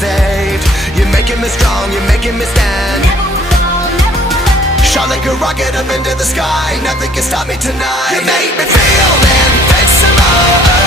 saved. You're making me strong, you're making me stand. Shot like a rocket up into the sky, nothing can stop me tonight. You make me feel invincible.